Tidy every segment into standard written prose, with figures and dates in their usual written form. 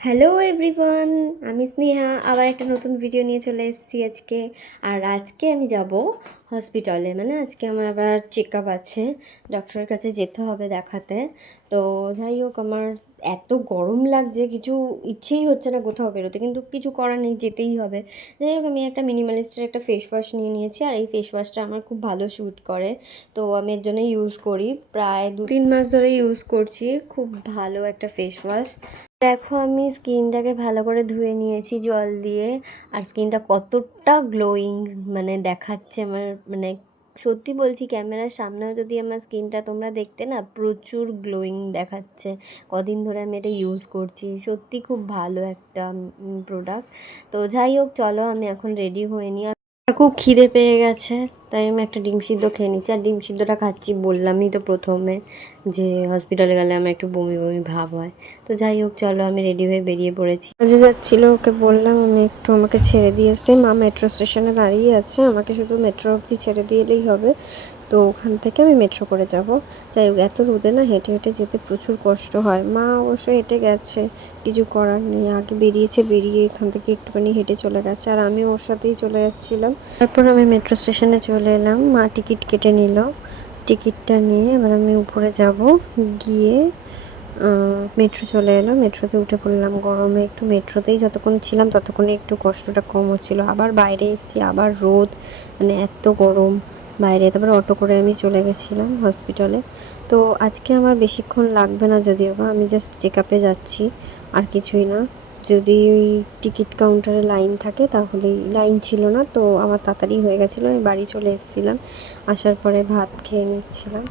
Hello everyone, আমি স্নেহা আবার একটা নতুন ভিডিও নিয়ে চলে এসেছি আজকে। আর আজকে আমি যাব হসপিটালে, মানে আজকে আমার আবার চেক আপ আছে, ডক্টরের কাছে যেতে হবে দেখাতে। তো যাই হোক, আমার এত গরম লাগছে, কিছু ইচ্ছেই হচ্ছে না কোথাও বেরোতে, কিন্তু কিছু করার নেই, যেতেই হবে। যাই হোক, আমি একটা মিনিমালিস্টের একটা ফেস ওয়াশ নিয়ে নিয়েছি, আর এই ফেস ওয়াশটা আমার খুব ভালো শ্যুট করে। তো আমি এর জন্য ইউজ করি, প্রায় 2-3 মাস ধরে ইউজ করছি। খুব ভালো একটা ফেস ওয়াশ। দেখো, আমি স্কিনটাকে ভালো করে ধুয়ে নিয়েছি জল দিয়ে। আর স্কিনটা কতটা গ্লোয়িং মানে দেখাচ্ছে আমার, মানে সত্যি বলছি, ক্যামেরার সামনেও যদি আমার স্কিনটা তোমরা দেখতে না, প্রচুর গ্লোয়িং দেখাচ্ছে। কদিন ধরে আমি এটা ইউজ করছি, সত্যি খুব ভালো একটা প্রোডাক্ট। তো যাই হোক, চলো আমি এখন রেডি হয়ে নিই। আর খুব খিদে পেয়ে গেছে, তাই আমি একটা ডিম সিদ্ধ খেয়ে নিচ্ছি। আর ডিম সিদ্ধটা খাচ্ছি, বললামই তো প্রথমে যে হসপিটালে গেলে আমার একটু বমি বমি ভাব হয়। তো যাই হোক, চলো আমি রেডি হয়ে বেরিয়ে পড়েছি। কাজে যাচ্ছিল, ওকে বললাম আমি একটু আমাকে ছেড়ে দিয়ে আসতে। মা মেট্রো স্টেশনে দাঁড়িয়ে আছে, আমাকে শুধু মেট্রো অবধি ছেড়ে দিয়ে এলেই হবে। তো ওখান থেকে আমি মেট্রো করে যাব। যাই হোক, এত রোদে না হেঁটে হেঁটে যেতে প্রচুর কষ্ট হয়। মা অবশ্য হেঁটে গেছে, কিছু করার নেই, আগে বেরিয়েছে, বেরিয়ে এখান থেকে একটুখানি হেঁটে চলে গেছে, আর আমি ওর সাথেই চলে যাচ্ছিলাম। তারপর আমি মেট্রো স্টেশনে চলে এলাম, মা টিকিট কেটে নিল। টিকিটটা নিয়ে এবার আমি উপরে যাব, গিয়ে মেট্রো চলে এলো, মেট্রোতে উঠে পড়লাম। গরমে একটু মেট্রোতেই যতক্ষণ ছিলাম ততক্ষণে একটু কষ্টটা কম হচ্ছিলো। আবার বাইরে এসেছি, আবার রোদ, মানে এত গরম বাইরে। তারপরে অটো করে আমি চলে গেছিলাম হসপিটালে। তো আজকে আমার বেশিক্ষণ লাগবে না, যদিও বা আমি জাস্ট চেক আপে যাচ্ছি, আর কিছুই না। যদি ওই টিকিট কাউন্টারে লাইন থাকে, তাহলেই, লাইন ছিল না তো আমার তাড়াতাড়ি হয়ে গেছিলো, আমি বাড়ি চলে এসেছিলাম। আসার পরে ভাত খেয়ে নিচ্ছিলাম।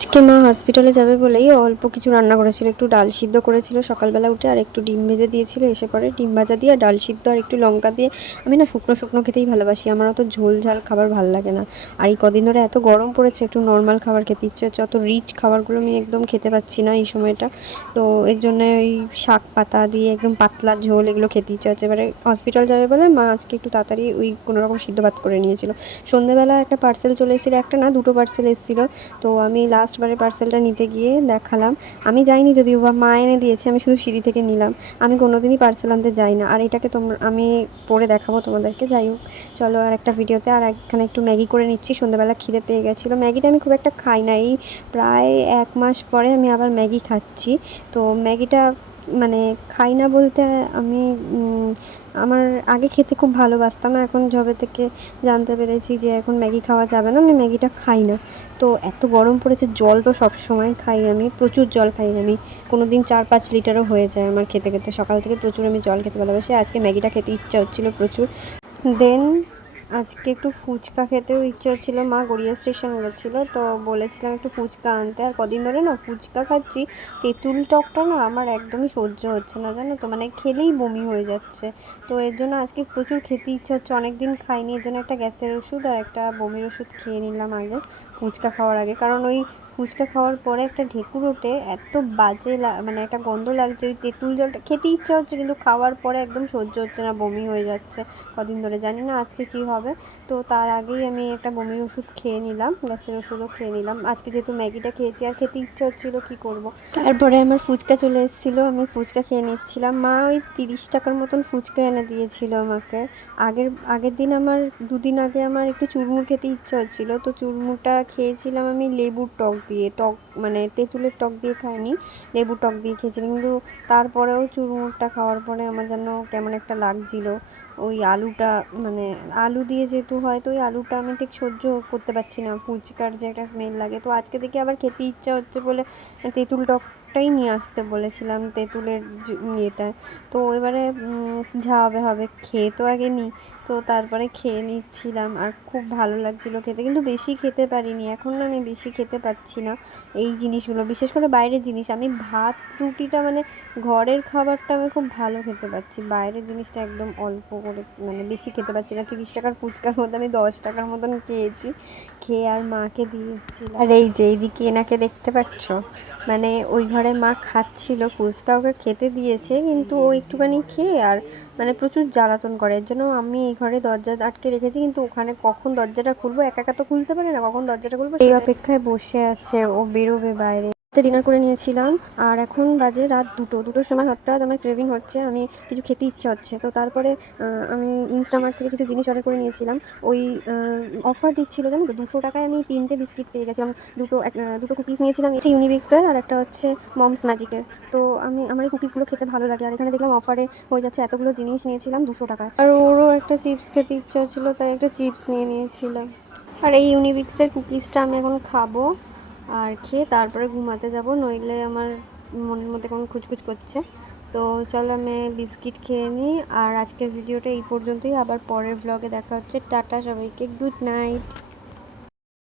আজকে মা হসপিটালে যাবে বলেই অল্প কিছু রান্না করেছিল, একটু ডাল সিদ্ধ করেছিল সকালবেলা উঠে, আর একটু ডিম ভেজে দিয়েছিল এসে পরে। ডিম ভাজা দিয়ে ডাল সিদ্ধ আর একটু লঙ্কা দিয়ে। আমি না শুকনো শুকনো খেতেই ভালোবাসি, আমার অত ঝোল ঝাল খাবার ভালো লাগে না। আর এই কদিন ধরে এত গরম পড়েছে, একটু নর্মাল খাবার খেতে ইচ্ছে হচ্ছে, অত রিচ খাবারগুলো আমি একদম খেতে পাচ্ছি না এই সময়টা। তো এর জন্য ওই শাক পাতা দিয়ে একদম পাতলা ঝোল এগুলো খেতে ইচ্ছে হচ্ছে। এবারে হসপিটাল যাবে বলে মা আজকে একটু তাড়াতাড়ি ওই কোনোরকম সিদ্ধ ভাত করে নিয়েছিল। সন্ধ্যেবেলা একটা পার্সেল চলে এসেছিলো, একটা না দুটো পার্সেল এসেছিলো। তো আমি লাস্টবারে পার্সেলটা নিতে গিয়ে দেখালাম, আমি যাইনি যদিও বা মা এনে দিয়েছে, আমি শুধু সিঁড়ি থেকে নিলাম। আমি কোনোদিনই পার্সেল আনতে যাই না, আর এটাকে তোমরা, আমি পরে দেখাবো তোমাদেরকে। যাই হোক, চলো আর একটা ভিডিওতে। আর এখানে একটু ম্যাগি করে নিচ্ছি, সন্ধ্যাবেলা খিদে পেয়ে গেছিলো। ম্যাগিটা আমি খুব একটা খাই না, এই প্রায় 1 মাস পরে আমি আবার ম্যাগি খাচ্ছি। তো ম্যাগিটা মানে খাই না বলতে, আমি আমার আগে খেতে খুব ভালোবাসতাম, এখন যবে থেকে জানতে পেরেছি যে এখন ম্যাগি খাওয়া যাবে না, আমি ম্যাগিটা খাই না। তো এত গরম পড়েছে, জল তো সব সময় খাই আমি, প্রচুর জল খাই আমি। কোনো দিন 4-5 লিটারও হয়ে যায় আমার খেতে খেতে। সকাল থেকে প্রচুর আমি জল খেতে ভালোবাসি, আজকে ম্যাগিটা খেতে ইচ্ছা হচ্ছিলো প্রচুর। দেন আজকে একটু ফুচকা খেতেও ইচ্ছে হচ্ছিলো। মা গড়িয়া স্টেশন গেছিলো, তো বলেছিলাম একটু ফুচকা আনতে। আর কদিন ধরে না ফুচকা খাচ্ছি, তেঁতুল টকটা না আমার একদমই সহ্য হচ্ছে না, জানো তো, মানে খেলেই বমি হয়ে যাচ্ছে। তো এর জন্য আজকে প্রচুর খেতে ইচ্ছে হচ্ছে, অনেক দিন খাইনি। এর জন্য একটা গ্যাসের ওষুধ আর একটা বমির ওষুধ খেয়ে নিলাম আগে ফুচকা খাওয়ার আগে। কারণ ওই ফুচকা খাওয়ার পরে একটা ঢেকুর ওঠে, এত বাজে মানে একটা গন্ধ লাগছে। ওই তেঁতুল জলটা খেতে ইচ্ছা হচ্ছে, কিন্তু খাওয়ার পরে একদম সহ্য হচ্ছে না, বমি হয়ে যাচ্ছে কদিন ধরে। জানি না আজকে কী হবে। তো তার আগেই আমি একটা বমির ওষুধ খেয়ে নিলাম, গ্যাসের ওষুধও খেয়ে নিলাম। আজকে যেহেতু ম্যাগিটা খেয়েছি আর খেতে ইচ্ছে হচ্ছিলো, কী করব। তারপরে আমার ফুচকা চলে এসেছিলো, আমি ফুচকা খেয়ে নিচ্ছিলাম। মা ওই 30 টাকার মতন ফুচকা এনে দিয়েছিল আমাকে। আগের দিন আমার, 2 দিন আগে আমার একটু চুরমুর খেতে ইচ্ছে হচ্ছিলো, তো চুরমুরটা খেয়েছিলাম আমি লেবুর টক দিয়ে। টক মানে তেঁতুলের টক দিয়ে খাইনি, লেবুর টক দিয়ে খেয়েছিলাম। কিন্তু তারপরেও চুরমুরটা খাওয়ার পরে আমার যেন কেমন একটা লাগছিলো। ওই আলুটা, মানে আলু দিয়ে যেহেতু হয়, তো ওই আলুটা আমি ঠিক সহ্য করতে পারছি না, ফুচকার যে একটা স্মেল লাগে। তো আজকে দেখি আবার খেতে ইচ্ছা হচ্ছে বলে তেঁতুল টকটাই নিয়ে আসতে বলেছিলাম, তেঁতুলের ইয়েটা। তো এবারে যা হবে হবে, খেয়ে তো আগে নিই। তো তারপরে খেয়ে নিচ্ছিলাম, আর খুব ভালো লাগছিলো খেতে, কিন্তু বেশি খেতে পারিনি। এখন না আমি বেশি খেতে পাচ্ছি না এই জিনিসগুলো, বিশেষ করে বাইরের জিনিস। আমি ভাত রুটিটা, মানে ঘরের খাবারটা আমি খুব ভালো খেতে পাচ্ছি, বাইরের জিনিসটা একদম অল্প করে, মানে বেশি খেতে পাচ্ছি না। 30 টাকার ফুচকার মধ্যে আমি 10 টাকার মতন খেয়েছি, খেয়ে আর মাকে দিয়ে এসেছিলাম। আর এই যে এইদিকে এনাকে দেখতে পাচ্ছ, মানে ওই ঘরে মা খাচ্ছিল ফুচকা, ওকে খেতে দিয়েছে, কিন্তু ও একটুখানি খেয়ে আর মানে প্রচুর জ্বালাতন করে। এর জন্য আমি এই ঘরে দরজা আটকে রেখেছি, কিন্তু ওখানে কখন দরজাটা খুলবো, একা একা তো খুলতে পারে না, কখন দরজাটা খুলবো এই অপেক্ষায় বসে আছে, ও বেরোবে বাইরে। ডিনার করে নিয়েছিলাম আর এখন বাজে রাত 2টোর সময় হঠাৎ আমার ক্রেভিং হচ্ছে, আমি কিছু খেতে ইচ্ছা হচ্ছে। তো তারপরে আমি ইনস্টামার্ট থেকে কিছু জিনিস অর্ডার করে নিয়েছিলাম। ওই অফার দিচ্ছিল জানো তো, 200 টাকায় আমি 3টে বিস্কিট পেয়ে গেছিলাম। দুটো কুকিজ নিয়েছিলাম, একটা ইউনিবিক্সের আর একটা হচ্ছে মমস ম্যাজিকের। তো আমার এই কুকিজগুলো খেতে ভালো লাগে, আর এখানে দেখলাম অফারে হয়ে যাচ্ছে, এতগুলো জিনিস নিয়েছিলাম 200 টাকায়। আর ওরও একটা চিপস খেতে ইচ্ছা হচ্ছিলো, তাই একটা চিপস নিয়ে নিয়েছিলাম। আর এই ইউনিবিক্সের কুকিজটা আমি এখন খাবো আর খেয়ে তারপরে ঘুমাতে যাব, নইলে আমার মনের মধ্যে কেমন খুঁজখুঁজ করছে। তো চলো আমি বিস্কিট খেয়ে নিই। আর আজকের ভিডিওটা এই পর্যন্তই, আবার পরের ব্লগে দেখা হচ্ছে। টাটা সবাইকে, গুড নাইট।